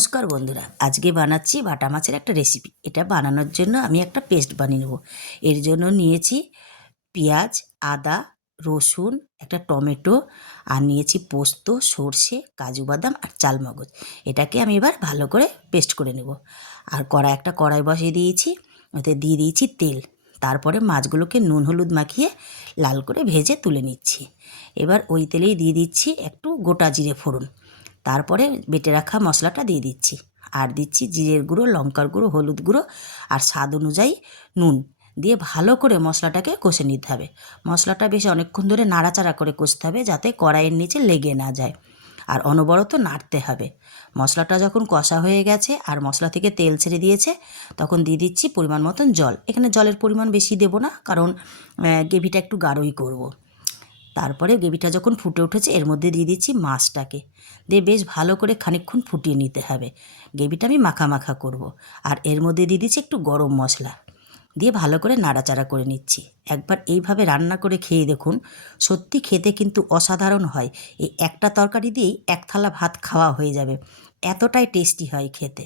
নমস্কার বন্ধুরা, আজকে বানাচ্ছি বাটা মাছের একটা রেসিপি। এটা বানানোর জন্য আমি একটা পেস্ট বানিয়ে নেব। এর জন্য নিয়েছি পেঁয়াজ, আদা, রসুন, একটা টমেটো, আর নিয়েছি পোস্ত, সর্ষে, কাজু বাদাম আর চালমগজ। এটাকে আমি এবার ভালো করে পেস্ট করে নেব। আর একটা কড়াই বসিয়ে দিয়েছি, ওতে দিয়ে দিয়েছি তেল। তারপরে মাছগুলোকে নুন হলুদ মাখিয়ে লাল করে ভেজে তুলে নিচ্ছি। এবার ওই তেলেই দিয়ে দিচ্ছি একটু গোটা জিরে ফোড়ন। তারপরে বেটে রাখা মশলাটা দিয়ে দিচ্ছি, আর দিচ্ছি জিরের গুঁড়ো, লঙ্কার গুঁড়ো, হলুদ গুঁড়ো আর স্বাদ অনুযায়ী নুন দিয়ে ভালো করে মশলাটাকে কষে নিতে হবে। মশলাটা বেশ অনেকক্ষণ ধরে নাড়াচাড়া করে কষতে হবে, যাতে কড়াইয়ের নিচে লেগে না যায়, আর অনবরত নাড়তে হবে। মশলাটা যখন কষা হয়ে গেছে আর মশলা থেকে তেল ছেড়ে দিয়েছে, তখন দিয়ে দিচ্ছি পরিমাণ মতন জল। এখানে জলের পরিমাণ বেশি দেব না, কারণ গ্রেভিটা একটু গাঢ়ই করব। তারপরে গ্রেভিটা যখন ফুটে উঠেছে, এর মধ্যে দিয়ে দিচ্ছি মাছটাকে, দিয়ে বেশ ভালো করে খানিকক্ষণ ফুটিয়ে নিতে হবে। গ্রেভিটা আমি মাখা মাখা করব। আর এর মধ্যে দিয়ে দিচ্ছি একটু গরম মশলা, দিয়ে ভালো করে নাড়াচাড়া করে নিচ্ছি। একবার এইভাবে রান্না করে খেয়ে দেখুন, সত্যি খেতে কিন্তু অসাধারণ হয়। এই একটা তরকারি দিয়েই এক থালা ভাত খাওয়া হয়ে যাবে, এতটাই টেস্টি হয় খেতে।